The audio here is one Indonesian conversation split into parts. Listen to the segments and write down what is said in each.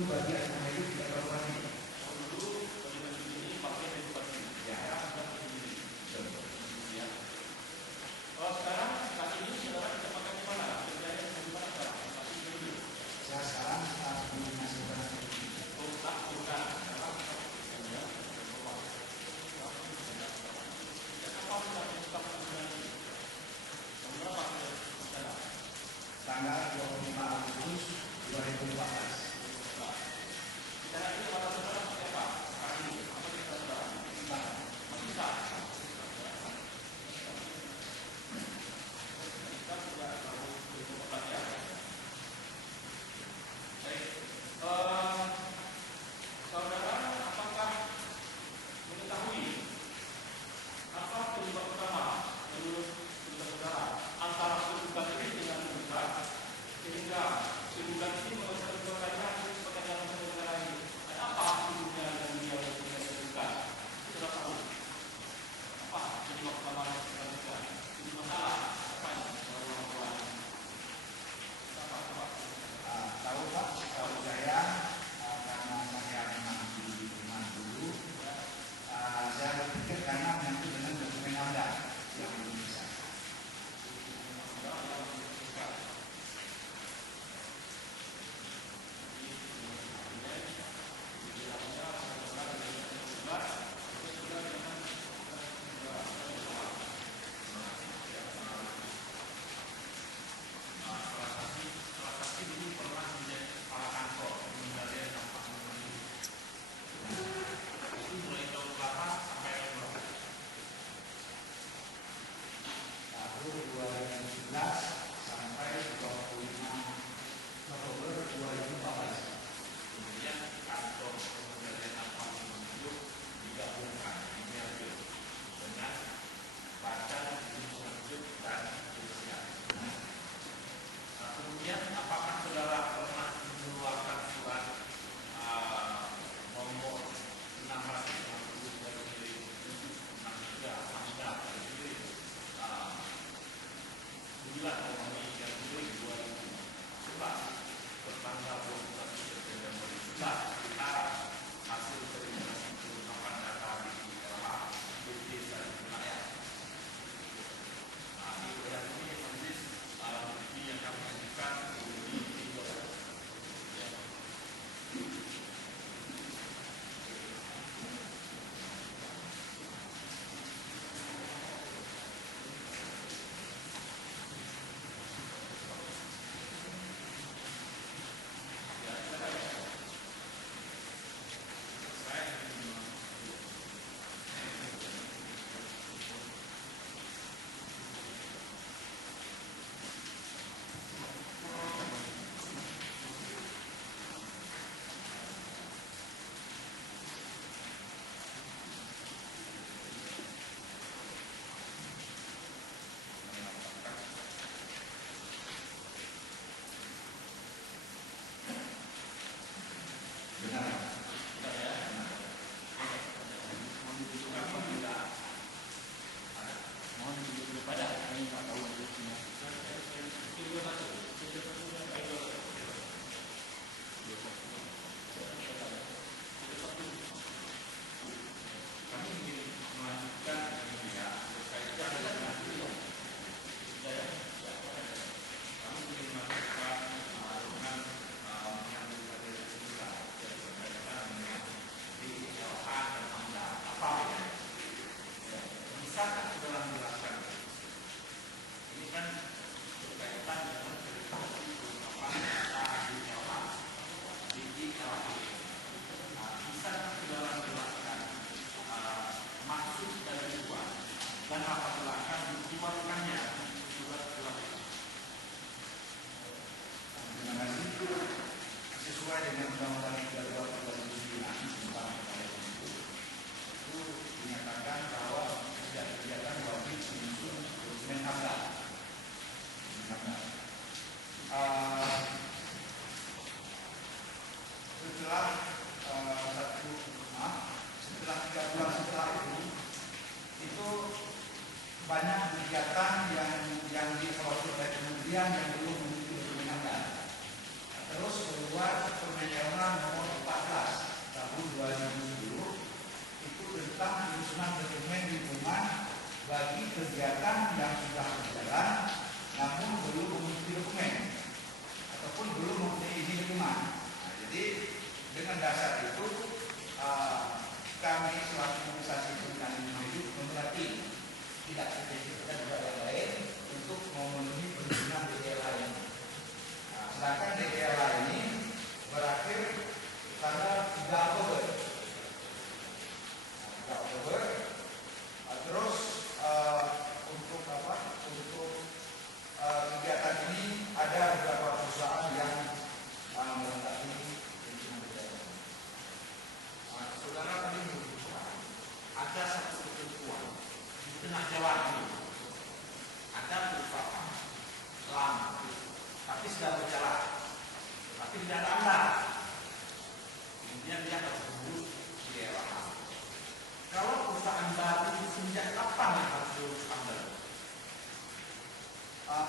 Itu bagi asrama itu tidak terlalu wajib. Dulu bagi masjid ini pakai baju pagi. Ya, ada begini. Ya. Kalau sekarang saat ini saudara bisa pakai di mana? Kerjanya di mana sekarang? Masih dulu. Saya sekarang masih berada. Bukan. Tanggal 25 Agustus 2014. Cara itu pada saudara seperti apa? Sekarang ini apa kita saudara? Masih sah. Kita sudah tahu beberapa ya. Baik. Saudara, apakah mengetahui apa penyebab utama menurut saudara antara kedudukan ini dengan kedudukan sehingga kedudukan ini mengakibatkan kedudukannya seperti dalam negara ini? Ada apa hubungannya dengan dia punya kedudukan? Kita tahu apa penyebab utama kedudukan? Ini masalah apa ini? Tahu Pak, tahu saya karena saya memang di rumah dulu, saya berpikir karena nanti dengan dokumen Anda yang belum bisa. Tahun 2011 sampai 25 Oktober 2014. Kemudian kantor pemberdayaan apa hidup digabungkan dimerger dengan Badan Lingkungan Hidup dan Sosial. Kemudian apakah saudara pernah mengeluarkan surat nomor 660 dari diri 63 Anda dari diri 9 yang diri 2011 bertanggal 21 September 2011 utara hasil verifikasi kelengkapan data di LH BT dan wilayah. Itu yang ini majelis bukti yang kami ajukan di Timur. Benar. Mohon ditutup pada kami tak tahu sini. Kami ingin melanjutkan ini ya, berkaitan dengan kami ingin melanjutkan dengan menyambut pada kita berkaitan dengan di LH dan Anda apa ya? Bisakah saudara menjelaskan? Ini kan berkaitan dengan verifikasi kelengkapan data di LH, di LH. Bisakah saudara menjelaskan maksud dari tujuan dan apabila akan dikeluarkannya surat-surat itu? Terima kasih. Sesuai dengan Undang-Undang 32 2009 tentang kekayaan itu dinyatakan bahwa setiap kegiatan wajib menyusun dokumen ABDA. Setelah 3 bulan setelah itu banyak kegiatan yang dievaluasi oleh kementerian yang belum memiliki dokumen ABDA. Terus keluar Permen Eropa nomor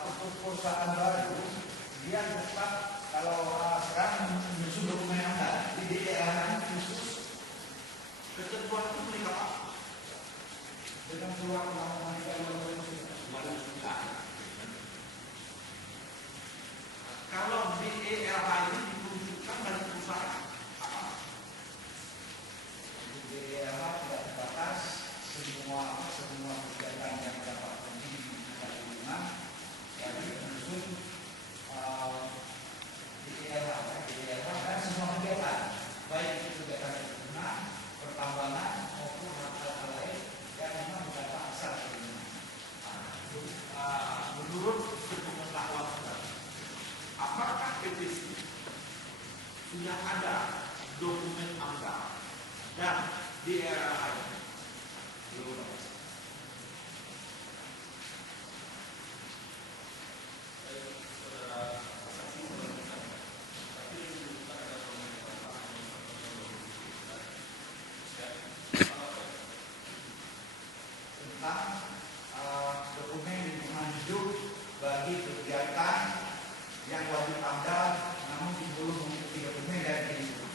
untuk perusahaan baru dia tetap kalau sekarang menyusun dokumen Anda di daerah khusus ketentuan itu mereka apa? Dengan keluar undang-undang kalau DELH ini ditunjukkan dari perusahaan apa? DELH tidak terbatas semua kegiatan yang dapat menjadi lingkungan dari menyusun DELH dan semua kegiatan baik itu kegiatan lingkungan, pertambangan maupun hal-hal lain yang memang berdata asal lingkungan. Menurut sepengetahuan saudara, apakah PTC sudah ada dokumen AMDAL dan DELH belum? Tentang dokumen lingkungan hidup bagi kegiatan yang wajib AMDAL namun belum mengikuti dokumen dari lingkungan.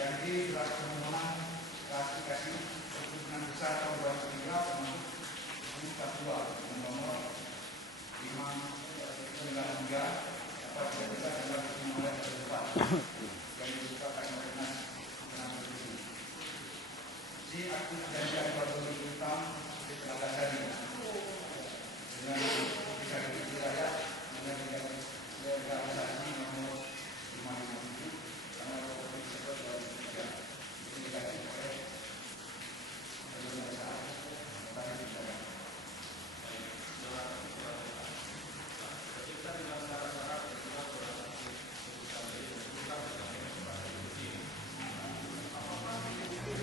Yang di surat permohonan klasifikasi keputusan besar tahun 2003 termasuk Papua nomor 593 dapat dibaca dalam permohonan tersebut.